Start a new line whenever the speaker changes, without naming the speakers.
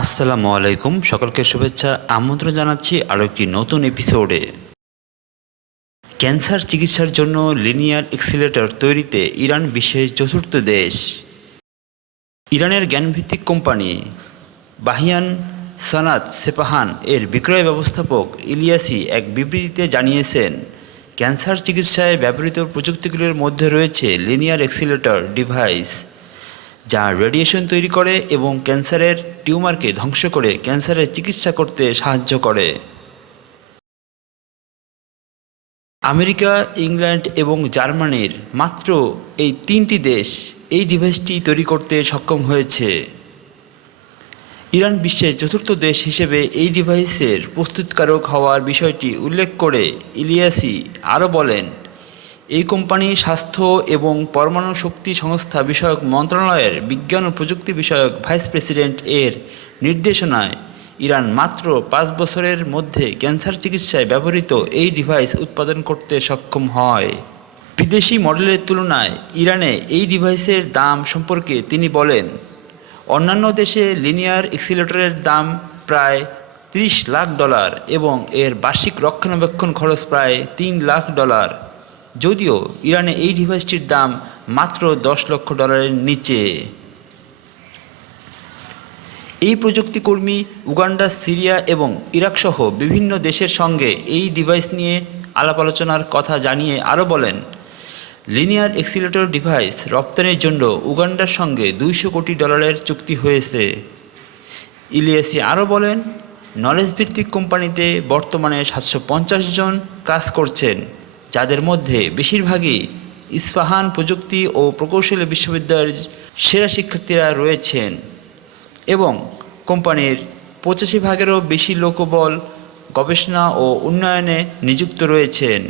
আসসালামু আলাইকুম। সকলকে শুভেচ্ছা। আমন্ত্রণ জানাচ্ছি আরও একটি নতুন এপিসোডে ক্যান্সার চিকিৎসার জন্য লিনিয়ার এক্সিলেটর তৈরিতে ইরান বিশ্বের চতুর্থ দেশ। ইরানের জ্ঞানভিত্তিক কোম্পানি বাহিয়ান সনাত সেপাহান এর বিক্রয় ব্যবস্থাপক ইলিয়াসি এক বিবৃতিতে জানিয়েছেন, ক্যান্সার চিকিৎসায় ব্যবহৃত প্রযুক্তিগুলির মধ্যে রয়েছে লিনিয়ার এক্সিলেটর ডিভাইস। যা রেডিয়েশন তৈরি করে এবং ক্যান্সারের টিউমারকে ধ্বংস করে ক্যান্সারের চিকিৎসা করতে সাহায্য করে। আমেরিকা, ইংল্যান্ড এবং জার্মানির মাত্র এই তিনটি দেশ এই ডিভাইসটি তৈরি করতে সক্ষম হয়েছে। ইরান বিশ্বের চতুর্থ দেশ হিসেবে এই ডিভাইসের প্রস্তুতকারক হওয়ার বিষয়টি উল্লেখ করে ইলিয়াসি আরও বলেন এই কোম্পানি স্বাস্থ্য এবং পরমাণু শক্তি সংস্থা বিষয়ক মন্ত্রণালয়ের বিজ্ঞান ও প্রযুক্তি বিষয়ক ভাইস প্রেসিডেন্ট এর নির্দেশনায় ইরান মাত্র পাঁচ বছরের মধ্যে ক্যান্সার চিকিৎসায় ব্যবহৃত এই ডিভাইস উৎপাদন করতে সক্ষম হয়। বিদেশি মডেলের তুলনায় ইরানে এই ডিভাইসের দাম সম্পর্কে তিনি বলেন, অন্যান্য দেশে লিনিয়ার এক্সিলেটরের দাম প্রায় 30 লাখ ডলার এবং এর বার্ষিক রক্ষণাবেক্ষণ খরচ প্রায় তিন লাখ ডলার। যদিও ইরানে এই ডিভাইসটির দাম মাত্র দশ লক্ষ ডলারের নিচে। এই প্রযুক্তিকর্মী উগান্ডা, সিরিয়া এবং ইরাকসহ বিভিন্ন দেশের সঙ্গে এই ডিভাইস নিয়ে আলাপ আলোচনার কথা জানিয়ে আরও বলেন, লিনিয়ার এক্সিলেটর ডিভাইস রপ্তানির জন্য উগান্ডার সঙ্গে দুইশো কোটি ডলারের চুক্তি হয়েছে। ইলিয়াসি আরও বলেন নলেজ ভিত্তিক কোম্পানিতে বর্তমানে সাতশো পঞ্চাশ জন কাজ করছেন। যাদের মধ্যে বেশিরভাগই ইস্পাহান প্রযুক্তি ও প্রকৌশলী বিশ্ববিদ্যালয়ের সেরা শিক্ষার্থীরা রয়েছেন এবং কোম্পানির পঁচাশি ভাগেরও বেশি লোকবল গবেষণা ও উন্নয়নে নিযুক্ত রয়েছেন।